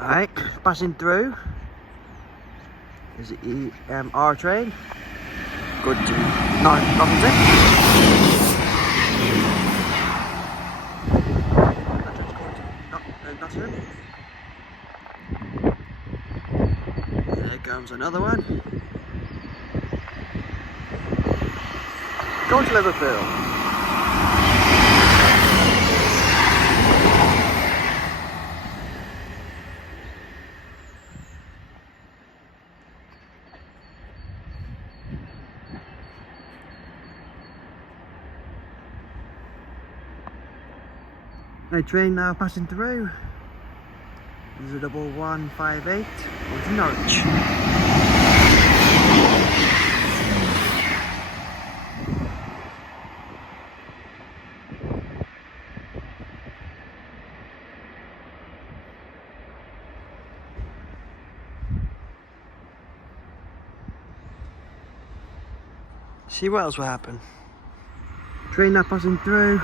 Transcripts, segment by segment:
Alright, passing through is the EMR train. Good to Northampton. That train's going to Nottingham. There comes another one. Going to Liverpool. A train now passing through. There's a 1158 going to Norwich. See what else will happen. Train now passing through.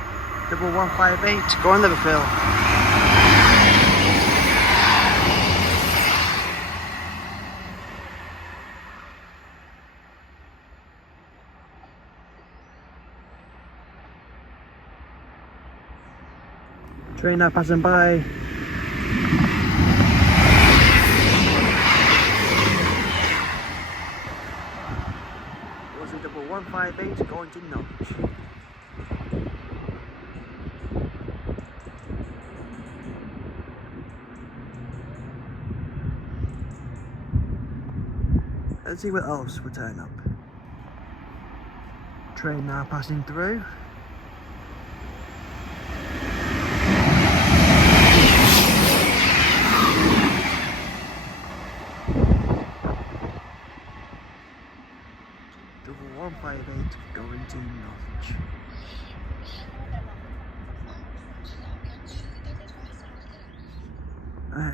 1158 going to Liverpool. Train now passing by. Was a 1158 going to Norwich. Let's see what else will turn up. Train now passing through. Double 158 going to Norwich.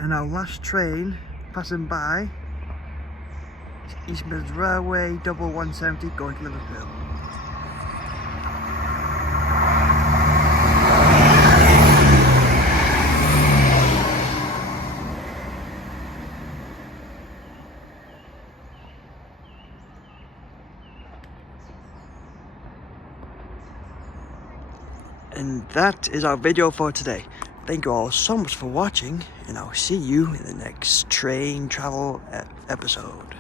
And our last train passing by. East Midlands Railway 1170 going to Liverpool. And that is our video for today. Thank you all so much for watching, and I'll see you in the next train travel episode.